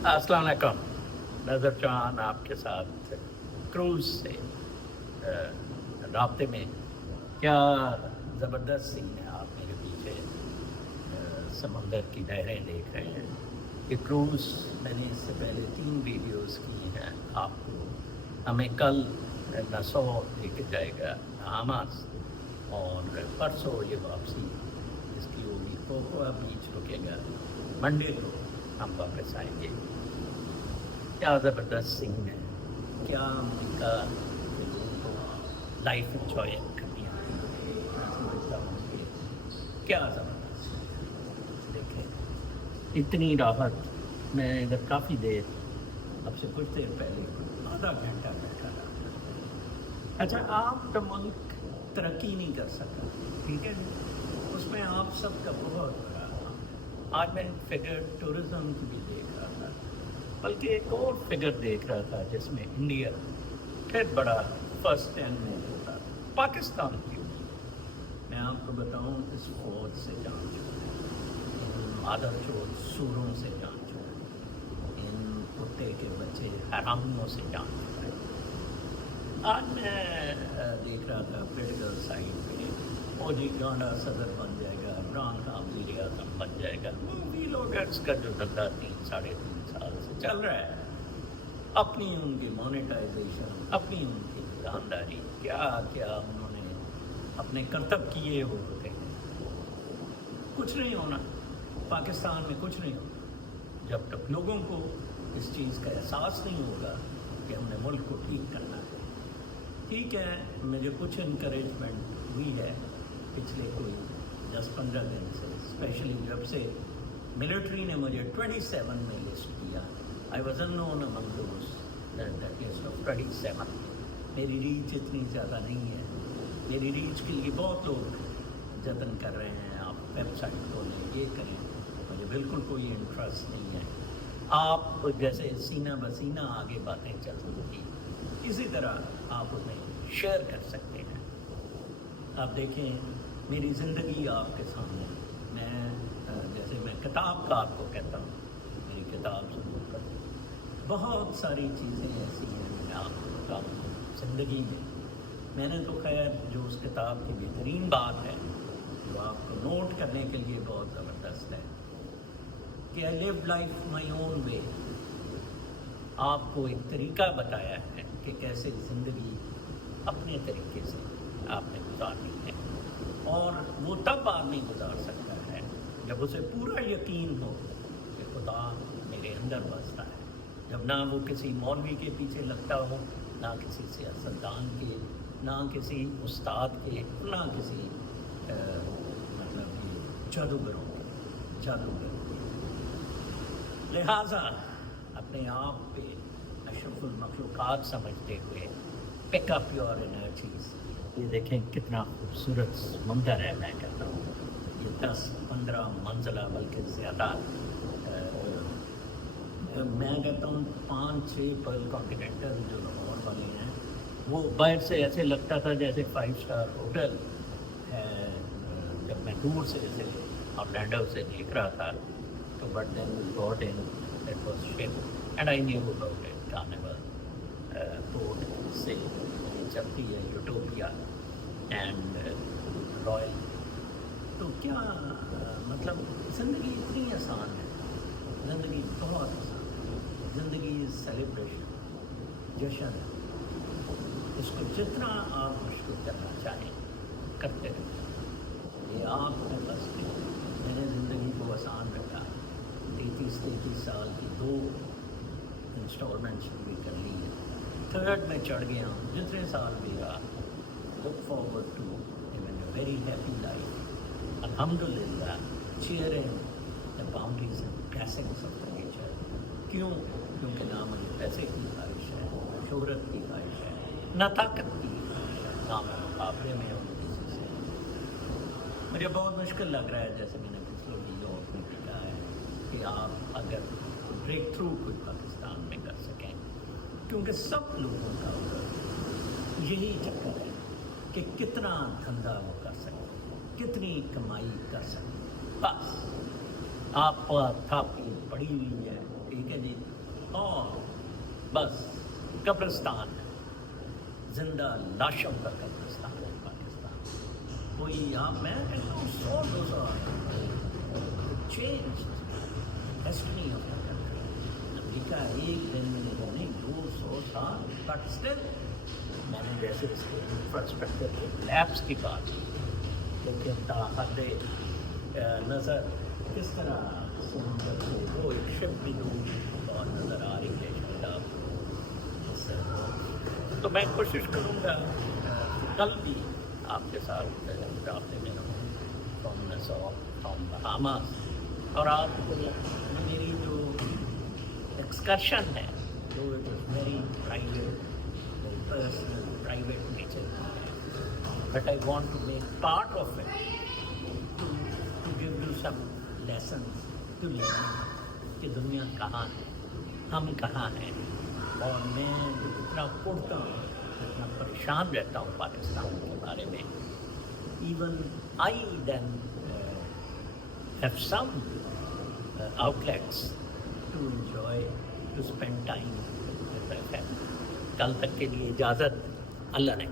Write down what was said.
अस्सलाम वालेकुम। नज़र चान आपके साथ क्रूज़ से राब्ते में। क्या ज़बरदस्त सीन है, आप मेरे पीछे समंदर की लहरें देख रहे हैं। ये क्रूज़ मैंने इससे पहले 3 वीडियोस की हैं आपको। हमें कल नसौ लेके जाएगा बहामास और परसों ये वापसी इसकी होगी। कोकोआ बीच रुकेगा, मंडे को हम वापस आएंगे। क्या ज़बरदस्त सीन है, क्या अमेरिका के लोगों को लाइफ इंजॉय करनी आती है, मैं समझता हूँ कि क्या ज़बरदस्त। देखें इतनी राहत। मैं इधर काफ़ी देर, अब से कुछ देर पहले आधा घंटा बैठा रहा। अच्छा, आपका मुल्क तरक्की नहीं कर सका, ठीक है, उसमें आप सबका बहुत बड़ा हाथ। आज मैं फिगर टूरिज़्म की भी देख रहा था, बल्कि एक और फिगर देख रहा था जिसमें इंडिया फिर बड़ा फर्स्ट 10 में होता है। पाकिस्तान क्यों? मैं आपको बताऊं, इस फौज से जान चुका, इन मादरचोद सूरों से जान चुका, इन कुत्ते के बच्चे हरामियों से जान चुका है। आज मैं देख रहा था पोलिटिकल साइड पे, फौजी गाना सदर बन जाएगा, इमरान खान वज़ीर आज़म बन जाएगा। मूवी लोगर्स का जो धंधा 3-3.5 साल से चल रहा है, अपनी उनकी मोनेटाइजेशन, अपनी उनकी ईमानदारी, क्या क्या उन्होंने अपने कर्तव्य किए होते हैं। कुछ नहीं होना पाकिस्तान में, कुछ नहीं होना जब तक लोगों को इस चीज़ का एहसास नहीं होगा कि हमने मुल्क को ठीक करना है। ठीक है, मुझे कुछ इनकरेजमेंट हुई है पिछले कोई 10-15 दिन से, स्पेशली जब से मिलिट्री ने मुझे 27 में लिस्ट किया। I was unknown among those that list of 27। मेरी रीच इतनी ज़्यादा नहीं है, मेरी रीच के लिए बहुत लोग जतन कर रहे हैं, आप वेबसाइट खोलें, ये करें, मुझे बिल्कुल कोई इंटरेस्ट नहीं है। आप जैसे सीना बसीना आगे बातें चल रही, इसी तरह आप उन्हें शेयर कर सकते हैं। आप देखें मेरी ज़िंदगी आपके सामने, जैसे मैं किताब का आपको कहता हूँ, मेरी किताब ज़रूर पढ़ें। बहुत सारी चीज़ें ऐसी हैं मैं आपको बताऊँ ज़िंदगी में। मैंने तो खैर जो उस किताब की बेहतरीन बात है, जो आपको नोट करने के लिए बहुत ज़बरदस्त है, कि I live life my own way. आपको एक तरीका बताया है कि कैसे ज़िंदगी अपने तरीके से आपने गुजारनी है, और वो तब आदमी गुजार सकता है जब उसे पूरा यकीन हो कि खुदा मेरे अंदर बसता है। जब ना वो किसी मौलवी के पीछे लगता हो, ना किसी सियासतदान के, ना किसी उस्ताद के, ना किसी मतलब ये जादूगरों के। लिहाजा अपने आप पे अशरफुल मखलूक़ात समझते हुए पिक अप योर एनर्जीज। ये देखें कितना खूबसूरत मंजर है। मैं कहता हूँ ये 10-15 मंजिला बल्कि ज़्यादा, मैं कहता हूँ 5-6 पर्ल कॉन्टिनेंटल जो लाहौर वाले हैं, वो बाहर से ऐसे लगता था जैसे 5 स्टार होटल है। जब मैं दूर से ऐसे ऑरलैंडो से देख रहा था तो but then we got in, it was ship and I knew about it. Carnival port से चलती है यूटोपिया एंड रॉयल। तो क्या मतलब ज़िंदगी इतनी आसान है, ज़िंदगी बहुत आसान है। ज़िंदगी सेलिब्रेशन, जश्न है। इसको जितना आप मुश्किल करना चाहें करते रहें, ये आपको बस नहीं। मैंने ज़िंदगी को आसान रखा, 33 साल की 2 इंस्टॉलमेंट्स भी कर ली हैं, 3rd में चढ़ गया हूँ। जितने साल भी रहा, look forward to living a very happy life, अल्हम्दुलिल्लाह, sharing the boundaries and blessings of the nature. क्यों? क्योंकि ना मुझे पैसे की ख्वाहिश है, ना शोहरत की ख्वाहिश है, ना ताकत की ख्वाहिश है, ना मैं मुकाबले में हूँ किसी से। मुझे बहुत मुश्किल लग रहा है, जैसे मैंने पिछले वीडियो में भी कहा है, कि आप अगर ब्रेक थ्रू कोई पाकिस्तान में कर सकें, क्योंकि सब लोगों का यही चक्कर है कि कितना धंधा वो कर सकें, कितनी कमाई कर सकें। बस आप थापी पड़ी हुई है, ठीक है जी, اور بس قبرستان ہے، زندہ لاشوں کا قبرستان ہے پاکستان. کوئی میں کہتا ہوں 100-200 change destiny of the country. امریکہ ایک دن میں نہیں 200 سال بٹ اسٹل میں نے جیسے اس کے انفراسٹرکچر کے لیبس کی بات کی، لیکن تاحد نظر کس طرح سمندر کو وہ ایک شپ بھی دور اور نظر آ رہی ہے. تو میں کوشش کروں گا کل بھی آپ کے ساتھ رابطے میں رہوں فرام نسو فرام بہاماس، اور آپ کو میری جو ایکسکرشن ہے جو very private personal private nature کی ہے، but I want to make part of it to give you some lesson to learn کہ دنیا کہاں ہے، ہم کہاں ہیں. اور میں اتنا پڑھتا ہوں، اتنا پریشان رہتا ہوں پاکستان کے بارے میں. Even I then have some outlets to enjoy to spend time with my family. کل تک کے لیے اجازت، اللہ نے